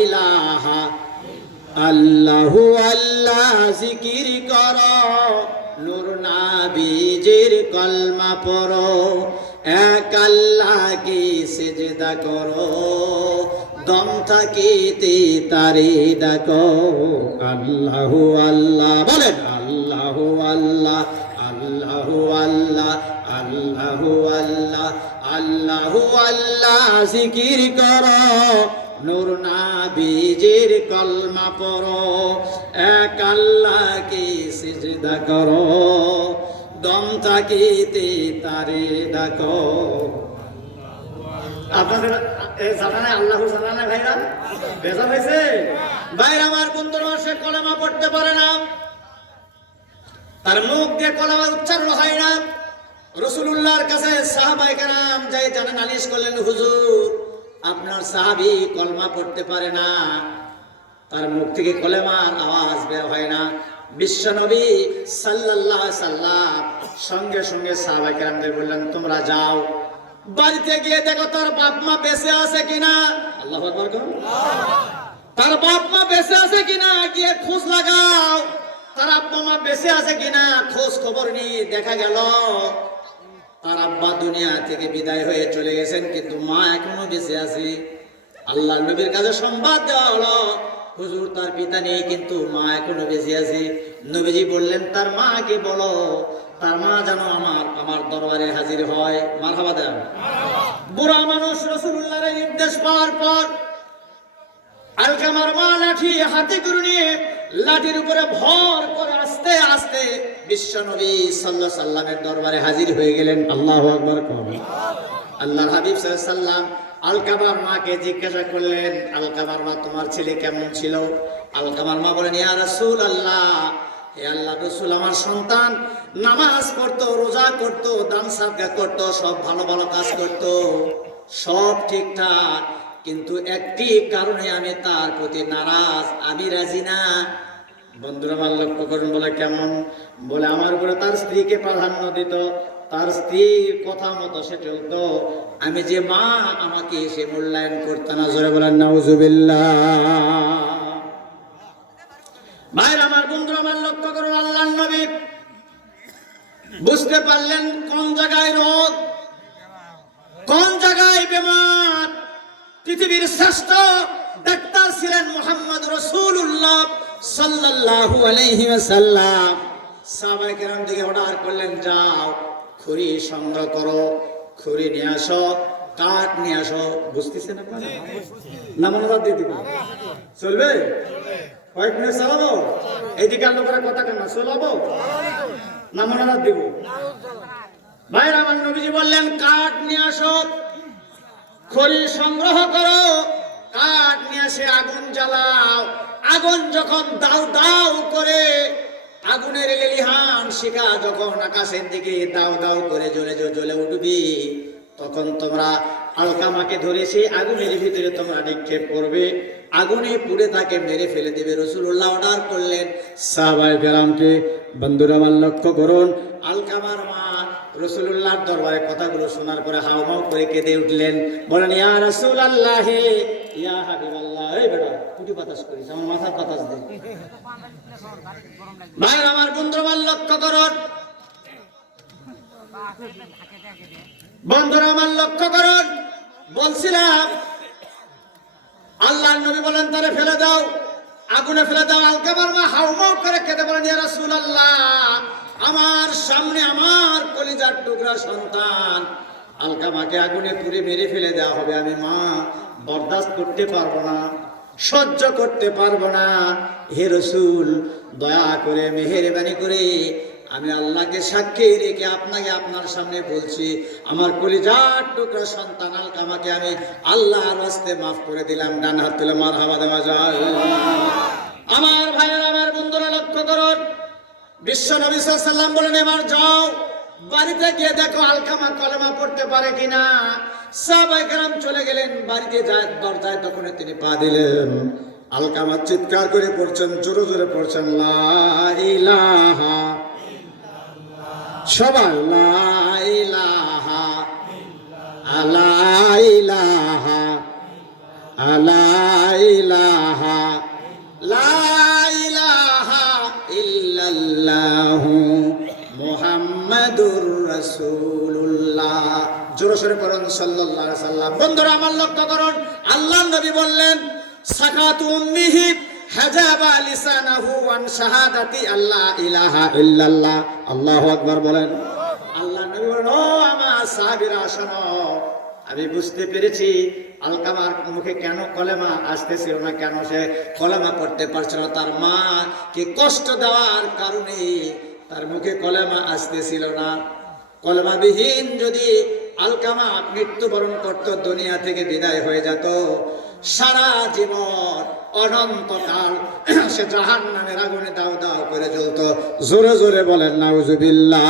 ইলাহা আল্লাহু আল্লাহ জিকির করো, নূর নবীজির কলমা পড়ো, এক আল্লাহকে সিজদা করো, দম থাকিতে তারে ডাকো, আল্লাহু আল্লাহ, বলেন আল্লাহু আল্লাহ, আল্লাহু আল্লাহ, আল্লাহু আল্লাহ, আল্লাহু আল্লাহ জিকির করো, নূর নবীজির কলমা পড়ো, এক আল্লাহকে সিজদা করো, দম থাকিতে তারে ডাকো। আপনাদের জানা নাই আল্লাহু জানা নাই ভাইরা? বেজার হয়েছে ভাইরা? আমার বন্ধুরা, সে কলেমা পড়তে পারে না, তার মুখ দিয়ে কলেমা উচ্চারণ হয় না। রাসূলুল্লাহর কাছে সাহাবায়ে কেরাম যাই জানা নালিশ করলেন, হুজুর, আপনার সাহাবী কলমা পড়তে পারে না, তার মুখ থেকে কলেমার আওয়াজ বের হয় না। বিশ্বনবী সাল্লাল্লাহু আলাইহি সাল্লাম সঙ্গে সঙ্গে সাহাবায়ে কেরামদের বললেন, তোমরা যাও, বাড়িতে গিয়ে দেখো তার বাপ মা বেঁচে আছে কিনা। আল্লাহু আকবার করুন। তার বাপ মা বেঁচে আছে কিনা গিয়ে খোঁজ লাগাও, তার আব্বা মা বেঁচে আছে কিনা খোঁজ খবর নিয়ে দেখা গেল তার আব্বা দুনিয়া থেকে বিদায় হয়ে চলে গেছেন, কিন্তু মা এখনো বেঁচে আছে। আল্লাহর নবীর কাছে সংবাদ দেওয়া হলো, হুজুর, তার পিতা নেই কিন্তু মা এখনো বেঁচে আছে। নবীজি বললেন, তার মাকে বলো, তার মা যেন আমার দরবারে হাজির হয়। মারহাবা দেন। বুড়া মানুষ রাসূলুল্লাহর নির্দেশ পাওয়ার পর আলকামার মা লাঠি হাতে করে নিয়ে লাঠির উপরে ভর করে আস্তে আস্তে বিশ্বনবী সাল্লাল্লাহু আলাইহি সাল্লামের দরবারে হাজির হয়ে গেলেন। আল্লাহু আকবার করুন। আল্লাহর হাবিব সাল্লাল্লাহু আলাইহি সাল্লাম আলকামার মাকে জিজ্ঞাসা করলেন, আলকামার মা, তোমার ছেলে কেমন ছিল? আলকামার মা বলেন, ইয়া রাসূলুল্লাহ, হে আল্লাহর রাসূল, আমার সন্তান নামাজ পড়তো, রোজা করতো, দান সাদকা করতো, সব ভালো ভালো কাজ করতো, সব ঠিকঠাক, কিন্তু একটি কারণে আমি তার প্রতি নারাজ, আমি রাজি না। বন্ধুরা আমার লক্ষ্য করুন, বলে কেমন? বলে আমার উপরে তার স্ত্রীকে প্রাধান্য দিত, তার স্ত্রীর কথা মতো সে চলতো, আমি যে মা আমাকে সে মূল্যায়ন করতো না। জোরে বলেন নাউজুবিল্লাহ। ভাইরা আমার, বন্ধুরা আমার লক্ষ্য করুন, আল্লাহর নবী বুঝতে পারলেন কোন জায়গায় রোগ, কোন জায়গায় বেমার। পৃথিবীর শ্রেষ্ঠ ডাক্তার ছিলেন মুহাম্মদ রাসূলুল্লাহ সাল্লাল্লাহু আলাইহি ওয়াসাল্লাম। সাহাবায়ে কেরাম দিকে অর্ডার করলেন, যাও খড়ি সংগ্রহ করো, খড়ি নিয়ে আসো, কাঠ নিয়ে আসো। বুঝতেছেন আপনারা? না মনে দিয়ে দিব, চলবে? কয়েক মিনিট চালাবো? এইদিকে আলো করে কথা কেন চলাবো না? মনে দিব। ভাইরা আমার, নবীজি বললেন, কাঠ নিয়ে আসো, খড়ি সংগ্রহ করো, কাঠ নিয়ে এসে আগুন জ্বালাও। আগুন যখন দাউ দাউ করে, আগুনের লেলিহান শিখা যখন আকাশের দিকে দাউ দাউ করে জ্বলে উঠবি, তখন তোমরা আলকামাকে ধরে সেই আগুনের ভিতরে তোমরা নিক্ষেপ করবে, আগুনে পুড়ে তাকে মেরে ফেলে দেবে। রাসূলুল্লাহ অর্ডার করলেন সাহাবায়ে কেরামকে। বন্ধুরা আমার লক্ষ্য করুন, আলকামার মা রাসূলুল্লাহর দরবারে কথাগুলো শোনার পরে হাউমাউ করে কেঁদে উঠলেন, বলেন, ইয়া রাসূলুল্লাহ, ইয়া হাবিবাল্লাহ। এই বেটা কুটি বাতাস করিস, আমার মাথার বাতাস দে। ভাই আমার, বন্ধুরা আমার লক্ষ্য করুন, বন্ধুরা আমার লক্ষ্য করুন, বলছিলাম আল্লাহর নবী বলেন, তারে ফেলে দাও, আগুনে ফেলে দাও। আলকামার মা হাউমাউ করে কেঁদে বলেন, ইয়া রাসূলুল্লাহ, আমার সামনে আমার কলিজার টুকরা সন্তান আলকামাকে আগুনে পুড়ে মেরে ফেলে দেওয়া হবে, আমি মা বরদাস্ত করতে পারবো না, সহ্য করতে পারবো না। হে রাসূল, দয়া করে মেহেরবানি করে আমি আল্লাহকে সাক্ষী রেখে আপনাকে আপনার সামনে বলছি, আমার কলিজার টুকরা সন্তান আলকামাকে আমি আল্লাহর রাস্তে মাফ করে দিলাম। ডান হাত তুলে মারহাবা দেওয়া যায়। আমার ভাইয়েরা, আমার বন্ধুরা, লক্ষ্য করুন, বিশ্ব নবী সাল্লাল্লাহু আলাইহি ওয়াসাল্লাম বলেন, এবার যাও বাড়িতে গিয়ে দেখো আলকামা কলেমা পড়তে পারে কিনা। সাহাবায়ে কেরাম চলে গেলেন, বাড়িতে যায়, দরজায় তখন তিনি পা দিলেন। আলকামা চিৎকার করে পড়ছেন, জোরে জোরে পড়ছেন, লা ইলাহা, সবাই লা ইলাহা, আলা ইলাহা, আলা ইলাহা, লা ইলাহা ইল্লাল্লাহু মুহাম্মাদুর রাসূলুল্লাহ। জোরে সোরে পড়ুন সাল্লাল্লাহু আলাইহি সাল্লাম। বন্ধুরা আমার, লক্ষ্য করুন, আল্লাহর নবী বললেন, সাকাতু উম্মিহি হাজাবা লিসানাহু আন শাহাদাতি আল্লা ইলাহা ইল্লাল্লাহ। আল্লাহু আকবার বলেন। আল্লাহর নবী বলেন, ও আমার সাহাবীরা শোনো, আমি বুঝতে পেরেছি আলকামার মুখে কেন কলেমা আসতেছিল না, কেন সে কলেমা পড়তে পারছিল না। তার মা কে কষ্ট দেওয়ার কারণে তার মুখে কলেমা আসতেছিল না। কলেমাবিহীন যদি আলকামা মৃত্যুবরণ করত, দুনিয়া থেকে বিদায় হয়ে যেত, সারা জীবন অনন্তকাল সে জাহান্নামের আগুনে দাও দাও করে জ্বলতো। জোরে জোরে বলেন নাউজুবিল্লাহ।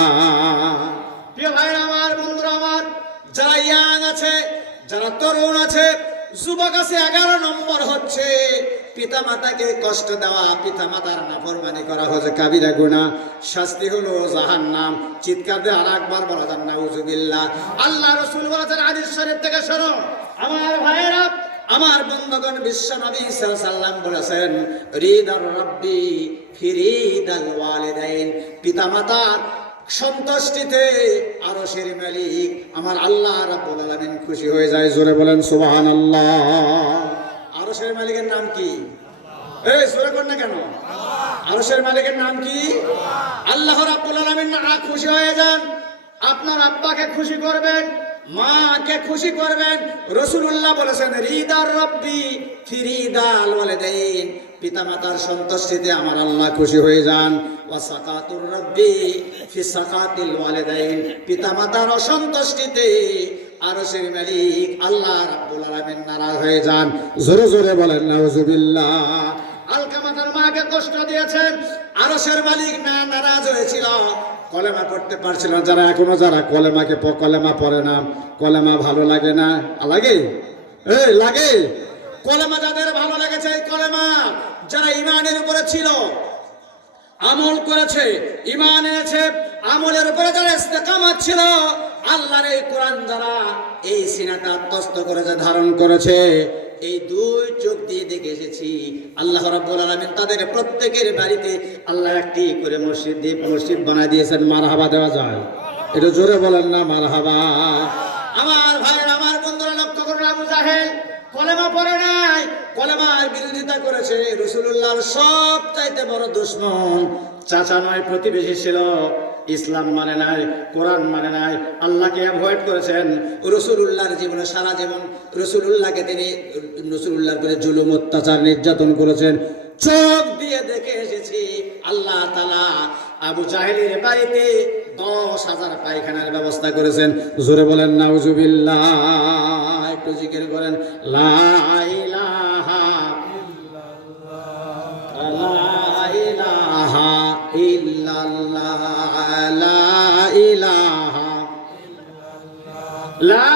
প্রিয় ভাইরা আমার, বন্ধুরা আমার, যারা ইয়াং আছে, যারা তরুণ আছে, যুবক আছে, 11 নম্বর হচ্ছে পিতা মাতাকে কষ্ট দেওয়া, পিতা মাতার নাফরমানি করা হচ্ছে কাবিরা গুনাহ, শাস্তি হলো জাহান্নাম। চিৎকার দিয়ে আরেকবার বলা যান নাউজুবিল্লাহ। আল্লাহ রাসূল বলেছেন হাদিস শরীফ থেকে, শোনো আমার ভাইয়েরা, আমার বন্ধুগণ, বিশ্ব নবী সাল্লাল্লাহু আলাইহি সাল্লাম বলেছেন, রিদার রাব্বি ফিরিদাল ওয়ালিদাইন, পিতা মাতার সন্তুষ্টিতে আরশের মালিক আমার আল্লাহ রাব্বুল আলামিন খুশি হয়ে যায়। জোরে বলেন সুবহানাল্লাহ। আরশের মালিকের নাম কি? এই জোরে কর না কেন? আরশের মালিকের নাম কি? আল্লাহ রাব্বুল আলামিন খুশি হয়ে যান। আপনার আব্বাকে খুশি করবেন, মাকে খুশি করবেন। রাসূলুল্লাহ বলেছেন, রিদার রাব্বি ফিরিদাল ওয়ালিদাইন, পিতা মাতার সন্তুষ্টিতে আমার আল্লাহ খুশি হয়ে যান। ওয়া সাকাতুর রাব্বি ফি সাকাতিল ওয়ালিদাইন, পিতা মাতার অসন্তুষ্টিতে আরশের মালিক আল্লাহ রাব্বুল আলামিন নারাজ হয়ে যান। জোরে জোরে বলেন নাউজুবিল্লাহ। আলকামা তার মাকে কষ্ট দিয়েছেন, আরশের মালিক নারাজ হয়েছিল, কলেমা পড়তে পারছিল না। যারা এখনো যারা কলেমা পড়ে না, কলেমা ভালো লাগে না, লাগে? এই লাগে? কলেমা যাদের ভালো লেগেছে, কলেমা যারা ঈমানের উপরে ছিল, আমল করেছে, ঈমান এনেছে, আমলের উপরে যারা ইস্তেকামত ছিল, আল্লাহর এই কোরআন যারা এই সিনাতে আত্মস্থ করেছে, ধারণ করেছে, এই 2 চোখ দিয়ে দেখে এসেছি, আল্লাহ রাব্বুল আলামিন তাদের প্রত্যেকের বাড়িতে আল্লাহ একটি করে মসজিদ বানায় দিয়েছেন। মারহাবা দেওয়া যায়? এটা জোরে বলেন না মারহাবা। আমার ভাইয়ের, আমার বন্ধুরা, লক্ষ্য করুন, আবু জাহেল কলেমা পড়ে নাই, কলেমার বিরোধিতা করেছে। রাসূলুল্লাহর সবচাইতে বড় দুশমন, চাচা নয় প্রতিবেশী ছিল। ইসলাম মানে নাই, কোরআন মানে নাই, আল্লাহকে অ্যাভয়েড করেছেন। রাসূলুল্লাহর জীবনে সারা জীবন রাসূলুল্লাহর উপরে জুলুম, অত্যাচার, নির্যাতন করেছেন। চোখ দিয়ে দেখে এসেছি আল্লাহ তাআলা আবু জাহেলের বাড়িতে 10,000 পায়খানার ব্যবস্থা করেছেন। জোরে বলেন নাউজুবিল্লাহ। একটু জিকির করেন, লা ইলাহা ইল্লাল্লাহ, লা ইলাহা ইল্লাল্লাহ, লা ইলাহা ইল্লাল্লাহ, লা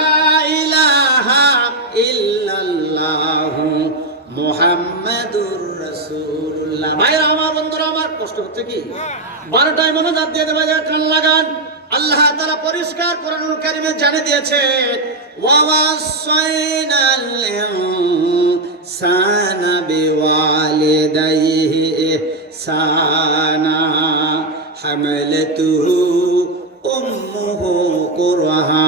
ইলাহা ইল্লাল্লাহ মুহাম্মাদুর রাসূলুল্লাহ। ভাইরা আমার, বন্ধুরা আমার, কষ্ট হচ্ছে কি? 12টায় মনোজাত দিয়ে দেবে, কান লাগান। আল্লাহ তাআলা পরিষ্কার কোরআনুল কারীমে জানিয়ে দিয়েছেন, ওয়া ওয়াসাইনাল ইনসানা বিওয়ালিদাইহি ইহসানা হামালাতুহু উম্মুহু কুরহা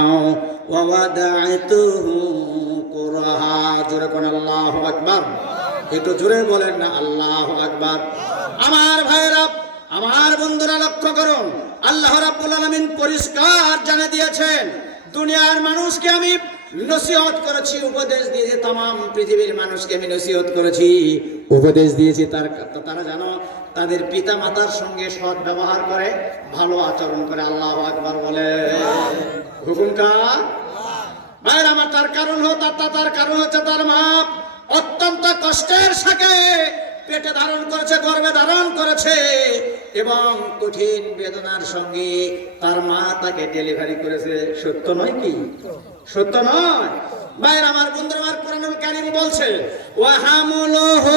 ওয়া ওয়াদা'তুহু কুরহা। জোরে কোন আল্লাহু আকবার। একটু জোরে বলেন না আল্লাহু আকবার। আমার ভাইরা, আমার বন্ধুরা লক্ষ্য করুন, আল্লাহ রাব্বুল আলামিন পরিষ্কার জানিয়ে দিয়েছেন, দুনিয়ার মানুষকে আমি নসিহত করেছি, উপদেশ দিয়েছি, तमाम পৃথিবীর মানুষকে আমি নসিহত করেছি, উপদেশ দিয়েছি তারা জানো তাদের পিতা মাতার সঙ্গে সৎ ব্যবহার করে, ভালো আচরণ করে। আল্লাহু আকবার বলে। হুকুম কার? ভাইরা আমার, তার কারণ হচ্ছে তার মা অত্যন্ত কষ্টের সাথে পেটে ধারণ করেছে, গর্ভে ধারণ করেছে এবং কঠিন বেদনার সঙ্গে তার মা তাকে ডেলিভারি করেছে। সত্য নয় কি? সত্য নয়? ভাইরা আমার, বন্ধুরা আমার, কোরআনুল কারীম বলছে ওয়া হামলুহু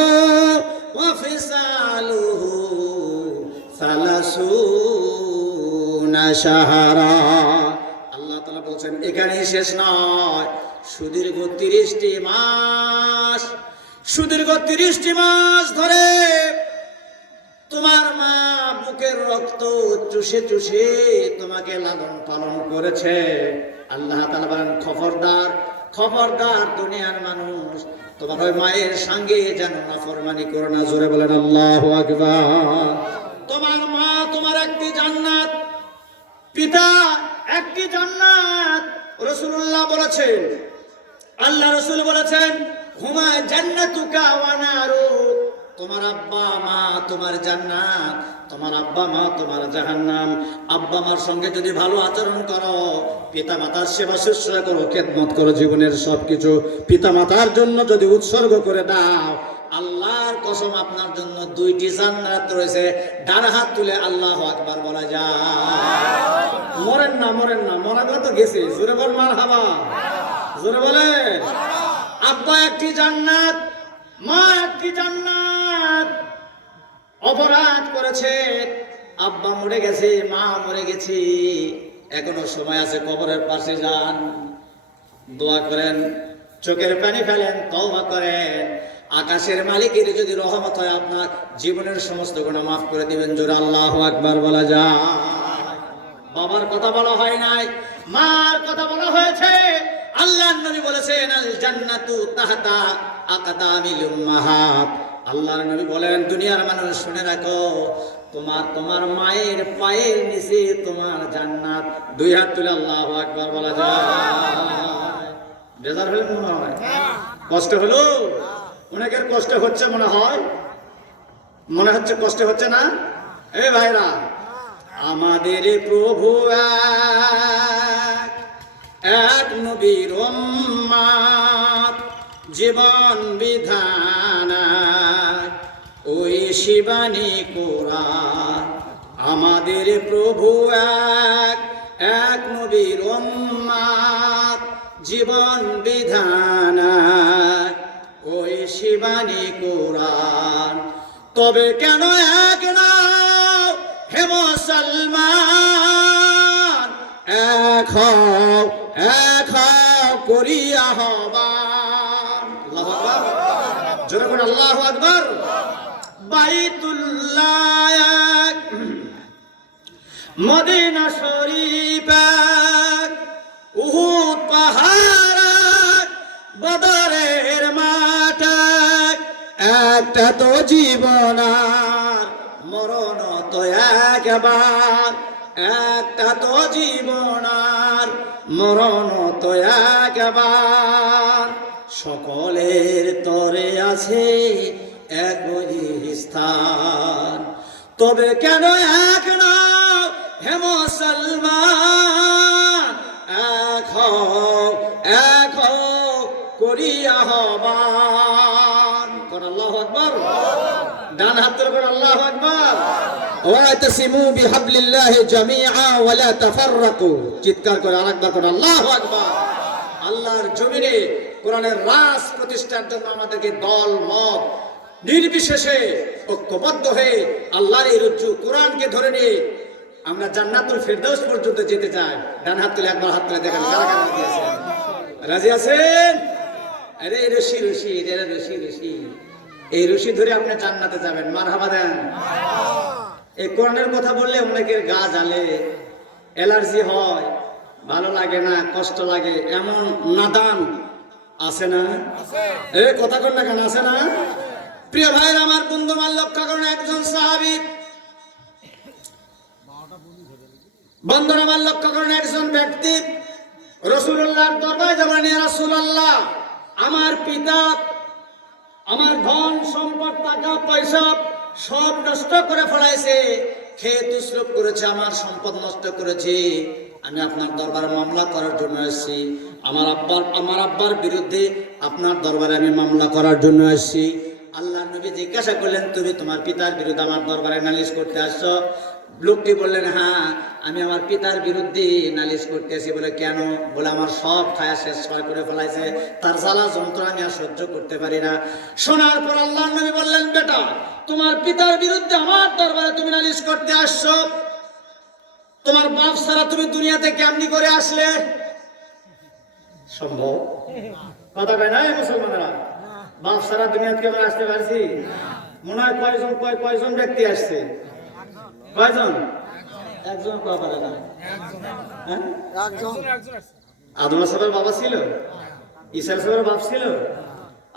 ওয়া ফিসালুহু সালাসুনা শাহরা। আল্লাহ তাআলা বলছেন এখানেই শেষ নয়, সুদীর্ঘ 30টি মাস, সুদীর্ঘ 30টি মাস ধরে তোমার মা বুকের রক্ত চুষে চুষে তোমাকে লালন পালন করেছে। আল্লাহ তাআলা বলেন খবরদার, খবরদার দুনিয়ার মানুষ, তোমার ওই মায়ের সঙ্গে যেন নাফরমানি করো না। জোরে বলেন আল্লাহু আকবার। তোমার মা তোমার একটি জান্নাত, পিতা একটি জান্নাত। রাসূলুল্লাহ বলেছেন, আল্লাহ রাসূল বলেছেন হুমা জান্নাতুকা ওয়া নারুক। তোমার আব্বা মা তোমার জান্নাত, তোমার আব্বা মা তোমার জাহান্নাম। আব্বা মার সঙ্গে যদি ভালো আচরণ করো, পিতা মাতার সেবা শুশ্রূষা করো, খেদমত করো, জীবনের সবকিছু পিতা মাতার জন্য যদি উৎসর্গ করে দাও, আল্লাহর কসম আপনার জন্য 2টি জান্নাত রয়েছে। ডান হাত তুলে আল্লাহু আকবার বলা যায়। মরেন না, মরেন না, মরা তো গেছে। জোরে বল মারহাবা, জোরে বলে। আব্বা একটি জান্নাত, মা একটি জান্নাত। অপরাধ করেছে, আব্বা মরে গেছে, মা মরে গেছে, এখনো সময় আছে, কবরের পাশে যান, দোয়া করেন, চোখের পানি ফেলেন, তওবা করেন। আকাশের মালিকের যদি রহমত হয়, আপনার জীবনের সমস্ত গুনাহ মাফ করে দিবেন। জোরে আল্লাহু আকবার বলা যায়। বাবার কথা বলা হয় নাই, মার কথা বলা হয়েছে। আল্লাহর নবী বলেছেন আল জান্নাতু তাহতা আকদামিল উম্মাহাত। আল্লাহর নবী বলেন দুনিয়ার মানুষ শুনে রাখো, তোমার মায়ের পায়ের নিচে তোমার জান্নাত। 2 হাত তুলে আল্লাহু আকবার বলা যায়। বেজার হলেন মনে হয়? কষ্ট হলো? অনেকের কষ্ট হচ্ছে মনে হয়, মনে হচ্ছে কষ্ট হচ্ছে না? এই ভাইরা, আমাদের প্রভু এক নবীর উম্মত, জীবন বিধান ওই শিবানী কোরআন। আমাদের প্রভু এক নবীর উম্মত, জীবন বিধান ওই শিবানী কোরআন। তবে কেন এক নাও হে মুসলমান, এক হও করিয়া আহ্বান। আল্লাহু আকবার, জোরে করে আল্লাহু আকবার। বাইতুল্লাহ এক, মদিনা শরীফ এক, উহুদ পাহাড় এক, বদরের মাঠ এক। একটা তো জীবন আর মরণ তো একবার, একটা তো জীবন আর মরণ তো একবার। সকলের তরে আছে একই স্থান, তবে কেন এক নাও হে মুসলমান, এক হও করিয়া আহ্বান। কর আল্লাহু আকবার। ডান হাত তুলে কর আল্লাহু আকবার। ওয়াতাসিমু বিহাবলিল্লাহি জামিআ ওয়া লা তাফাররাকু। চিৎকার করে আরেকবার করে আল্লাহু আকবার। আল্লাহর জমিনে কোরআনের রাজ প্রতিষ্ঠার জন্য আমাদেরকে দল মত নির্বিশেষে ঐক্যবদ্ধ হয়ে আল্লাহর এই রজ্জু কোরআনকে ধরে নিয়ে আমরা জান্নাতুল ফেরদাউস পর্যন্ত যেতে চাই। ডান হাত তুলে একবার হাত তুলে দেখেন কারা কারা রাজি আছেন? রাজি আছেন? আরে রশি রশি, এরা রশি রশি, এই রশি ধরে আপনি জান্নাতে যাবেন। মারহাবা দেন। এই কোরআনের কথা বললে অনেকের গা জ্বালে, অ্যালার্জি হয়, ভালো লাগে না, কষ্ট লাগে, এমন নাদান আছে না? এ কথা কর না কেন, আছে না? প্রিয় ভাইরা আমার, বন্ধু আমার, লক্ষ্য করুন, একজন সাহাবী বন্ধুরা আমার লক্ষ্য করেন, একজন ব্যক্তি রাসূলুল্লাহর দরবারে যাবেন, ইয়া রাসূলুল্লাহ, আমার পিতা আমার ধন সম্পদ টাকা পয়সা সব নষ্ট করে ফেলাইছে, খেয়ে তুসরুপ করেছে, আমার সম্পদ নষ্ট করেছে। আমি আপনার দরবারে মামলা করার জন্য এসেছি। আমার আব্বার বিরুদ্ধে আপনার দরবারে আমি মামলা করার জন্য এসেছি। আল্লাহ নবী জিজ্ঞাসা করলেন, তুমি তোমার পিতার বিরুদ্ধে আমার দরবারে নালিশ করতে আসছো? লোকটি বললেন, হ্যাঁ, আমি আমার পিতার বিরুদ্ধে নালিশ করতেছি। বলে, কেন? বলে, আমার সব খায়া শেষ করে ফেলাইছে, তার জ্বালা যন্ত্রণা আমি আর সহ্য করতে পারি না। শোনার পর আল্লাহ নবী বললেন, বেটা, তোমার পিতার বিরুদ্ধে আমার দরবারে তুমি নালিশ করতে আসছো, তোমার বাপ ছাড়া তুমি দুনিয়াতে কেমনি করে আসলে? সম্ভব কথা কয় না মুসলমানেরা? বাপ ছাড়া দুনিয়াতে কেমন আসতে পারছি? মনে হয় কয়জন ব্যক্তি আসছে? কয়জন? একজন কয় পারে না। আদম সাহেবের বাবা ছিল, ঈসা সাহেবের বাপ ছিল,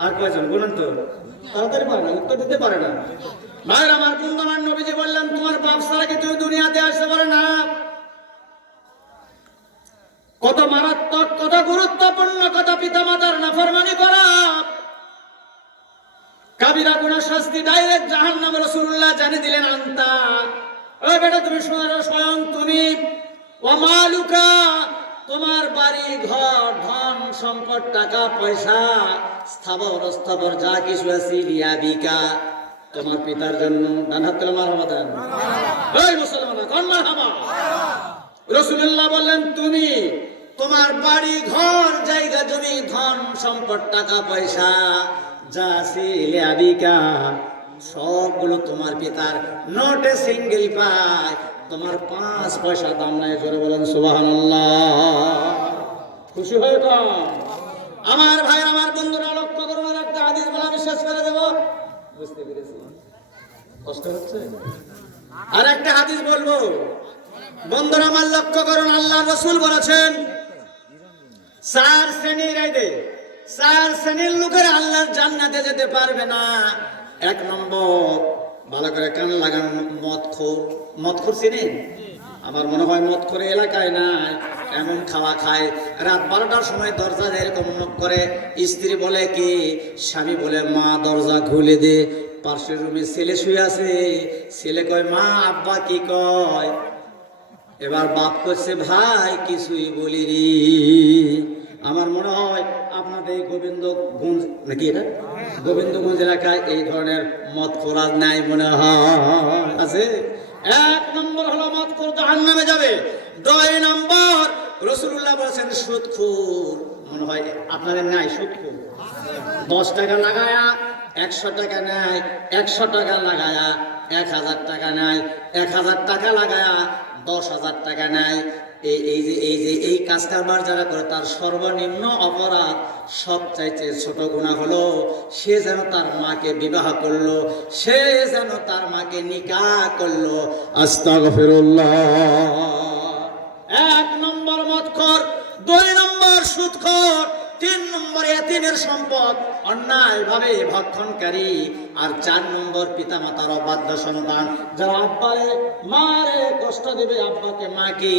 আর কয়জন বলুন তো? তাড়াতাড়ি পারে না, উত্তর দিতে পারে না। ভাই আমার বন্ধুমান নবীজি বললেন, তোমার বাপ ছাড়া কি তুমি দুনিয়াতে আসতে পারে না? কত মারাত্মক, কত গুরুত্বপূর্ণ কথা! পিতা মাতার নাফরমানি করা কাবিরা গুনাহ, শাস্তি ডাইরেক্ট জাহান্নামে। রাসূলুল্লাহ জানিয়ে দিলেন, আনতা, ও বেটা, তুমি শোনো, স্বয়ং তুমি, ওয়া মালুকা, তোমার বাড়ি ঘর ধন সম্পদ টাকা পয়সা স্থাবর অস্থাবর যা কিছু আছে, লিয়াবিকা, তোমার পিতার জন্য। ডান হাত তুলে মারহাবা দেন। এই মুসলমানরা কোন মারহাবা? রাসূলুল্লাহ বললেন, তুমি তোমার বাড়ি ঘর জায়গা জমি ধন সম্পদ টাকা পয়সা যা আছে, লিয়াবিকা, সবগুলো তোমার পিতার, নট এ সিঙ্গেল পায় তোমার 5 পয়সা দাম নাই। জোরে বলেন সুবহানাল্লাহ। খুশি হয়ে তো আমার ভাই, আমার বন্ধুরা লক্ষ্য করবেন, একটা হাদিস বলে আমি শেষ করে দেব। বুঝতে পেরেছি? কষ্ট হচ্ছে? আর একটা হাদিস বলবো বন্ধুরা আমার লক্ষ্য করুন। আল্লাহ রাসূল বলেছেন, 4 শ্রেণীর লোকের আল্লাহর জান্নাতে যেতে পারবে না। 1 নম্বর, ভালো করে কান লাগান, মদখোর চিনেন? আমার মনে হয় মদখোর এলাকায় নাই, এমন খাওয়া খায়, রাত 12টার সময় দরজা এরকম নক করে, স্ত্রী বলে কি, স্বামী বলে, মা দরজা খুলে দে। পাশের রুমে ছেলে শুয়ে আছে, ছেলে কয়, মা আব্বা কি কয়? এবার বাপ করছে, ভাই কিছুই বলিনি। আমার মনে হয় আপনাদের গোবিন্দগঞ্জ নাকি এটা, গোবিন্দগঞ্জ এলাকায় এই ধরনের মদখোর নাই মনে হয় আছে। 1 নম্বর হলো মদখোর, জাহান্নামে যাবে। 2 নম্বর, রাসূলুল্লাহ বলেছেন সুদখোর। মনে হয় আপনাদের নাই সুদখোর? 10 টাকা লাগায়া 100 টাকা নেয়, 100 টাকা লাগায়া 1000 টাকা নেয়, 1000 টাকা লাগায়া 10,000 টাকা নেয়। এই কাজ কারবার যারা করে, তার সর্বনিম্ন অপরাধ, সবচাইতে ছোট গুনাহ হলো সে যেন তার মাকে বিবাহ করলো, সে যেন তার মাকে নিকাহ করলো। আস্তাগফিরুল্লাহ। 1 নম্বর মদখোর, 2 নম্বর সুদখোর, 3 নম্বর এতিমের সম্পদ অন্যায়ভাবে ভক্ষণকারী, আর 4 নম্বর পিতা মাতার অবাধ্য সন্তান, যারা আব্বারে মারে কষ্ট দেবে, আব্বাকে মাকে,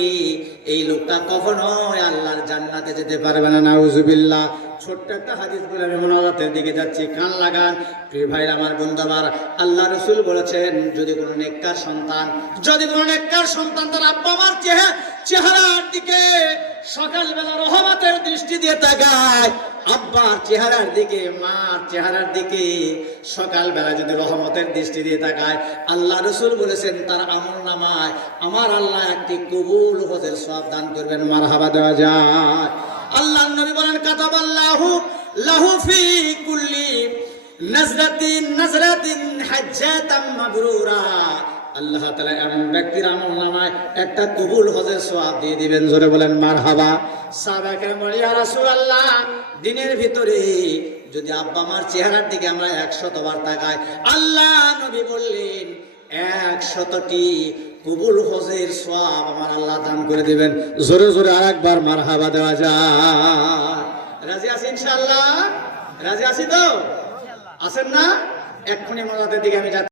এই লোকটা কখনোই আল্লাহর জান্নাতে যেতে পারবে না। নাউজুবিল্লাহ। ছোট্ট একটা হাদিস বলে আমি মুনাজাতের দিকে যাচ্ছি, কান লাগান প্রিয় ভাই আমার বন্ধুবার। আল্লাহ রাসূল বলেছেন, যদি কোনো নেককার সন্তান তার আব্বা মার চেহারার দিকে সকালবেলা রহমতের দৃষ্টি দিয়ে তাকায়, আব্বার চেহারার দিকে, মার চেহারার দিকে সকালবেলা যদি রহমতের দৃষ্টি দিয়ে তাকায়, আল্লাহ রাসূল বলেছেন তার আমলনামায় আমার আল্লাহ একটি কবুল হজের সওয়াব দান করবেন। মারহাবা দেওয়া যায়। আল্লাহর নবী বলেন, কাতাবাল্লাহু লাহু ফি কুল্লি নাজরাতিন হাজ্জাতাম মাবরুরা। আল্লাহ তাআলা এমন ব্যক্তির আমলনামায় একটা কবুল হজের সওয়াব দিয়ে দিবেন। জোরে বলেন মারহাবা। সাহাবায়ে কেরাম বলেন, ইয়া রাসূলুল্লাহ, দিনের ভিতরে যদি আব্বা মার চেহারার দিকে আমরা 100 বার তাকাই, আল্লাহ নবী বললেন 100টি কবুল হজের সওয়াব আমার আল্লাহ দান করে দিবেন। জোরে জোরে আরেকবার মারহাবা দেওয়া যায়। রাজি আছি ইনশাআল্লাহ? রাজি আছি তো? আছেন না? এক্ষুনি মোনাজাতের দিকে আমি